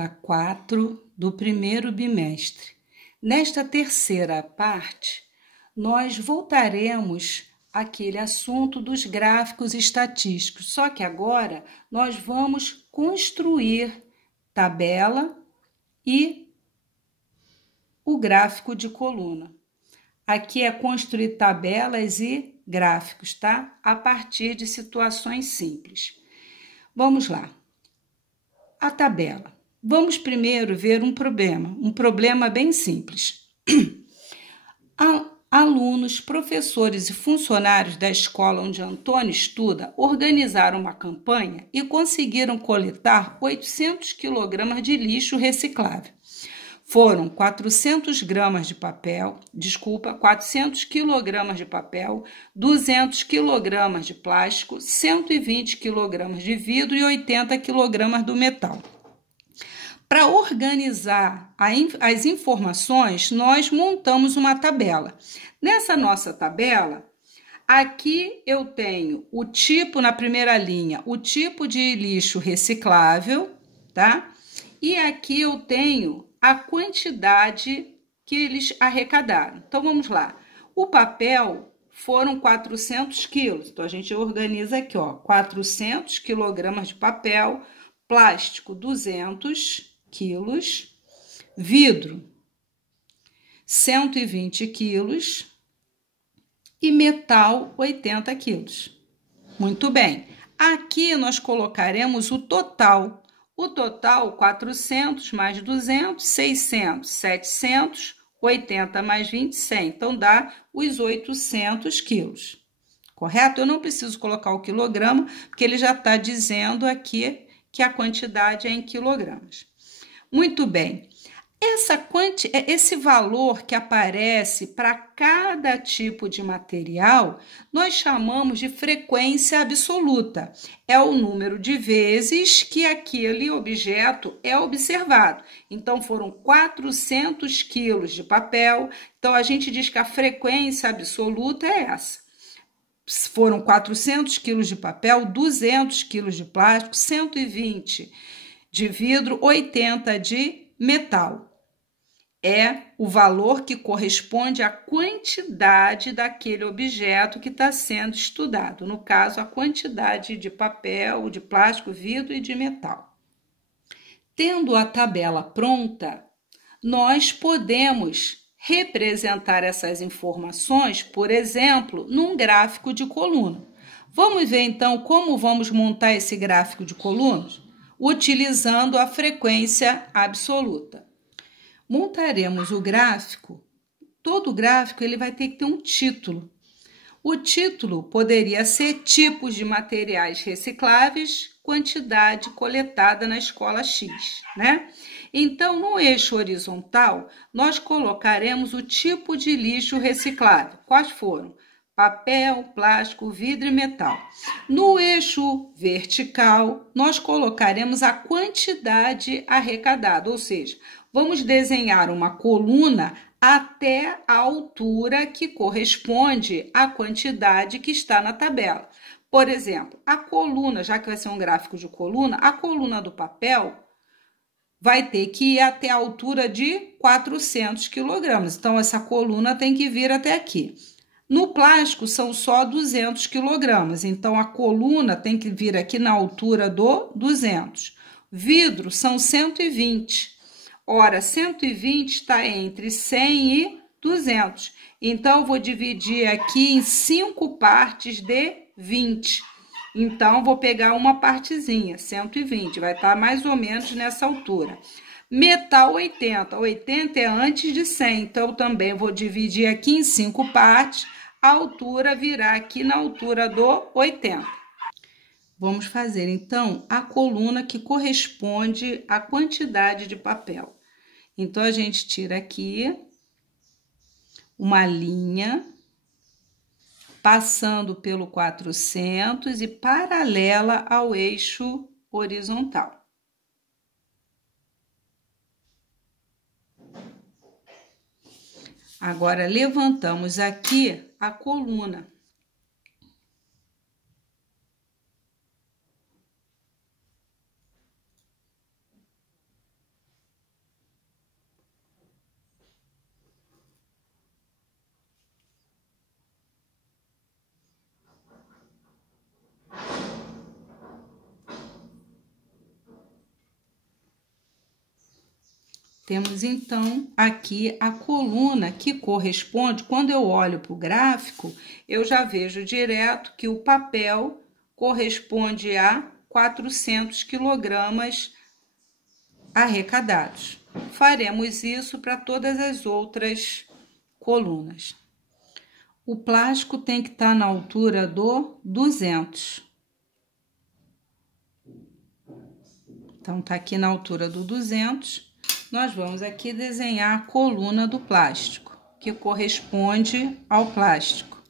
aula 4 do primeiro bimestre. Nesta terceira parte, nós voltaremos àquele assunto dos gráficos estatísticos, só que agora nós vamos construir tabela e o gráfico de coluna. Aqui é construir tabelas e gráficos, tá? A partir de situações simples. Vamos lá. A tabela. Vamos primeiro ver um problema bem simples. Alunos, professores e funcionários da escola onde Antônio estuda organizaram uma campanha e conseguiram coletar 800 kg de lixo reciclável. Foram 400 kg de papel, 200 kg de plástico, 120 kg de vidro e 80 kg do metal. Para organizar as informações, nós montamos uma tabela. Nessa nossa tabela, aqui eu tenho o tipo, na primeira linha, o tipo de lixo reciclável, tá? E aqui eu tenho a quantidade que eles arrecadaram. Então, vamos lá. O papel foram 400 quilos. Então, a gente organiza aqui, ó, 400 kg de papel, plástico 200 quilos, vidro 120 quilos e metal 80 quilos. Muito bem. Aqui nós colocaremos o total. O total, 400 mais 200, 600, 700, 80 mais 20, 100. Então, dá os 800 quilos. Correto? Eu não preciso colocar o quilograma, porque ele já está dizendo aqui que a quantidade é em quilogramas. Muito bem. Esse valor que aparece para cada tipo de material, nós chamamos de frequência absoluta. É o número de vezes que aquele objeto é observado. Então, foram 400 quilos de papel. Então, a gente diz que a frequência absoluta é essa. Foram 400 quilos de papel, 200 quilos de plástico, 120 de vidro, 80 de metal. É o valor que corresponde à quantidade daquele objeto que está sendo estudado. No caso, a quantidade de papel, de plástico, vidro e de metal. Tendo a tabela pronta, nós podemos representar essas informações, por exemplo, num gráfico de coluna. Vamos ver, então, como vamos montar esse gráfico de colunas? Utilizando a frequência absoluta. Montaremos o gráfico. Todo gráfico ele vai ter que ter um título. O título poderia ser tipos de materiais recicláveis, quantidade coletada na escola X, né? Então, no eixo horizontal, nós colocaremos o tipo de lixo reciclável. Quais foram? Papel, plástico, vidro e metal. No eixo vertical, nós colocaremos a quantidade arrecadada, ou seja, vamos desenhar uma coluna até a altura que corresponde à quantidade que está na tabela. Por exemplo, a coluna, já que vai ser um gráfico de coluna, a coluna do papel vai ter que ir até a altura de 400 kg. Então, essa coluna tem que vir até aqui. No plástico, são só 200 kg. Então, a coluna tem que vir aqui na altura do 200. Vidro são 120. Ora, 120 está entre 100 e 200. Então, eu vou dividir aqui em 5 partes de 20. Então, vou pegar uma partezinha, 120, vai estar mais ou menos nessa altura. Metal, 80. 80 é antes de 100, então, também vou dividir aqui em 5 partes. A altura virá aqui na altura do 80. Vamos fazer, então, a coluna que corresponde à quantidade de papel. Então, a gente tira aqui uma linha, passando pelo 400 e paralela ao eixo horizontal. Agora, levantamos aqui a coluna. Temos, então, aqui a coluna que corresponde, quando eu olho para o gráfico, eu já vejo direto que o papel corresponde a 400 quilogramas arrecadados. Faremos isso para todas as outras colunas. O plástico tem que estar na altura do 200. Então, tá aqui na altura do 200. Nós vamos aqui desenhar a coluna do plástico, que corresponde ao plástico.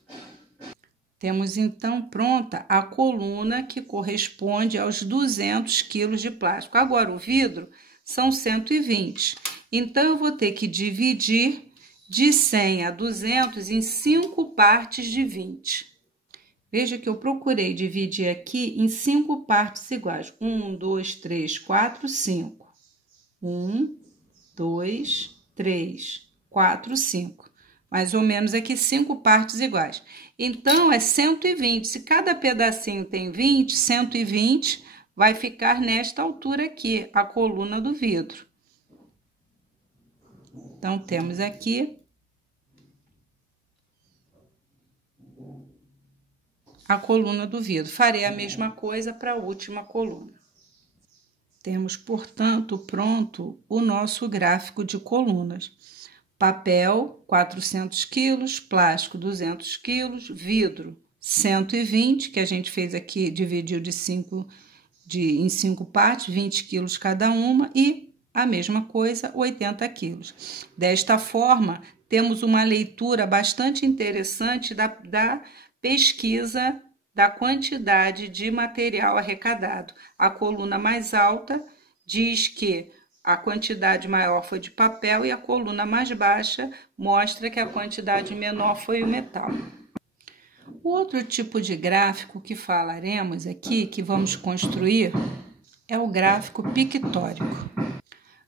Temos, então, pronta a coluna que corresponde aos 200 quilos de plástico. Agora, o vidro são 120. Então, eu vou ter que dividir de 100 a 200 em 5 partes de 20. Veja que eu procurei dividir aqui em 5 partes iguais. 1, 2, 3, 4, 5. 1, 2, 3, 4, 5. Mais ou menos aqui 5 partes iguais. Então, é 120. Se cada pedacinho tem 20, 120 vai ficar nesta altura aqui, a coluna do vidro. Então, temos aqui a coluna do vidro. Farei a mesma coisa para a última coluna. Temos, portanto, pronto o nosso gráfico de colunas. Papel, 400 quilos, plástico, 200 quilos, vidro, 120, que a gente fez aqui, dividiu em 5 partes, 20 quilos cada uma, e a mesma coisa, 80 quilos. Desta forma, temos uma leitura bastante interessante da pesquisa da quantidade de material arrecadado. A coluna mais alta diz que a quantidade maior foi de papel e a coluna mais baixa mostra que a quantidade menor foi o metal. O outro tipo de gráfico que falaremos aqui, que vamos construir, é o gráfico pictórico.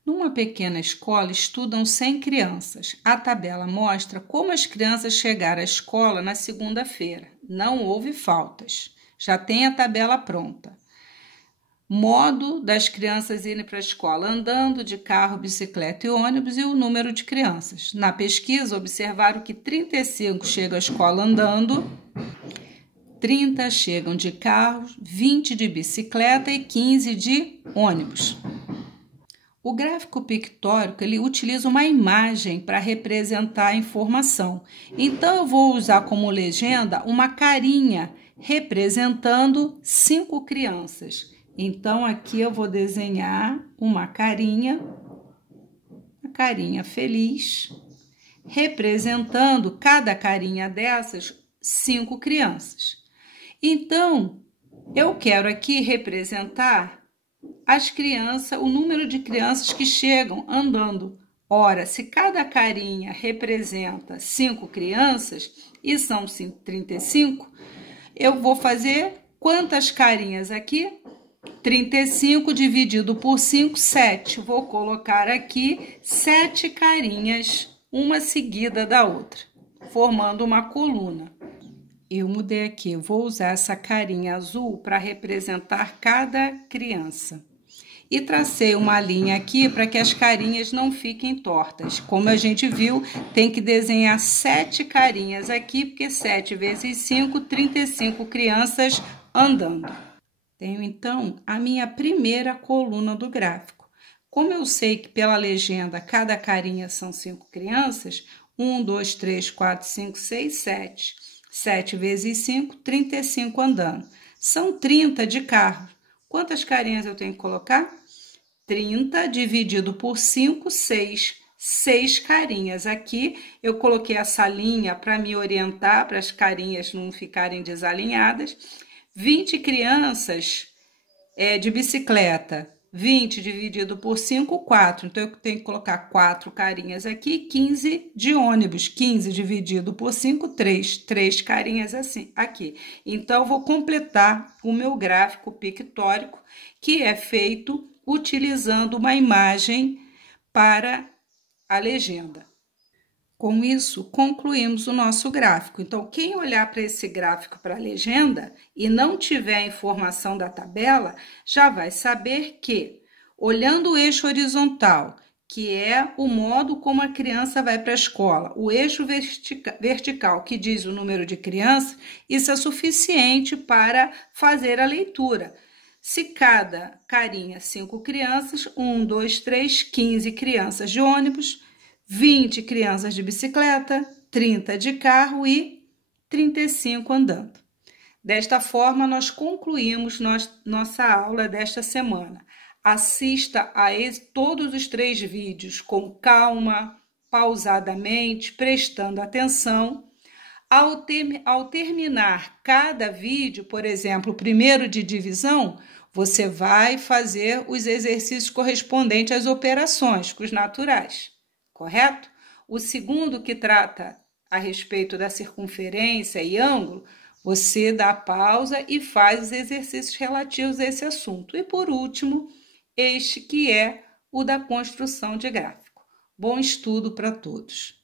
Numa pequena escola, estudam 100 crianças. A tabela mostra como as crianças chegaram à escola na segunda-feira. Não houve faltas. Já tem a tabela pronta. Modo das crianças irem para a escola andando, de carro, bicicleta e ônibus, e o número de crianças. Na pesquisa, observaram que 35 chegam à escola andando, 30 chegam de carro, 20 de bicicleta e 15 de ônibus. O gráfico pictórico, ele utiliza uma imagem para representar a informação. Então, eu vou usar como legenda uma carinha representando 5 crianças. Então, aqui eu vou desenhar uma carinha feliz, representando cada carinha dessas 5 crianças. Então, eu quero aqui representar as crianças, o número de crianças que chegam andando. Ora, se cada carinha representa 5 crianças, e são 35, eu vou fazer quantas carinhas aqui? 35 dividido por 5, 7. Vou colocar aqui 7 carinhas, uma seguida da outra, formando uma coluna. Eu mudei aqui, vou usar essa carinha azul para representar cada criança. E tracei uma linha aqui para que as carinhas não fiquem tortas. Como a gente viu, tem que desenhar 7 carinhas aqui, porque 7 vezes 5, 35 crianças andando. Tenho, então, a minha primeira coluna do gráfico. Como eu sei que pela legenda cada carinha são 5 crianças, 1, 2, 3, 4, 5, 6, 7. 7 vezes 5, 35 andando. São 30 de carro. Quantas carinhas eu tenho que colocar? 30 dividido por 5, 6. 6 carinhas. Aqui eu coloquei essa linha para me orientar, para as carinhas não ficarem desalinhadas. 20 crianças de bicicleta. 20 dividido por 5, 4. Então, eu tenho que colocar 4 carinhas aqui. 15 de ônibus. 15 dividido por 5, 3. 3 carinhas assim, aqui. Então, eu vou completar o meu gráfico pictórico, que é feito utilizando uma imagem para a legenda. Com isso, concluímos o nosso gráfico. Então, quem olhar para esse gráfico para a legenda e não tiver a informação da tabela, já vai saber que, olhando o eixo horizontal, que é o modo como a criança vai para a escola. O eixo vertical, que diz o número de crianças, isso é suficiente para fazer a leitura. Se cada carinha, 5 crianças, 1, 2, 3, 15 crianças de ônibus, 20 crianças de bicicleta, 30 de carro e 35 andando. Desta forma, nós concluímos nossa aula desta semana. Assista a todos os 3 vídeos com calma, pausadamente, prestando atenção. Ao terminar cada vídeo, por exemplo, o primeiro de divisão, você vai fazer os exercícios correspondentes às operações, com os naturais, correto? O segundo, que trata a respeito da circunferência e ângulo, você dá pausa e faz os exercícios relativos a esse assunto. E por último, este que é o da construção de gráfico. Bom estudo para todos!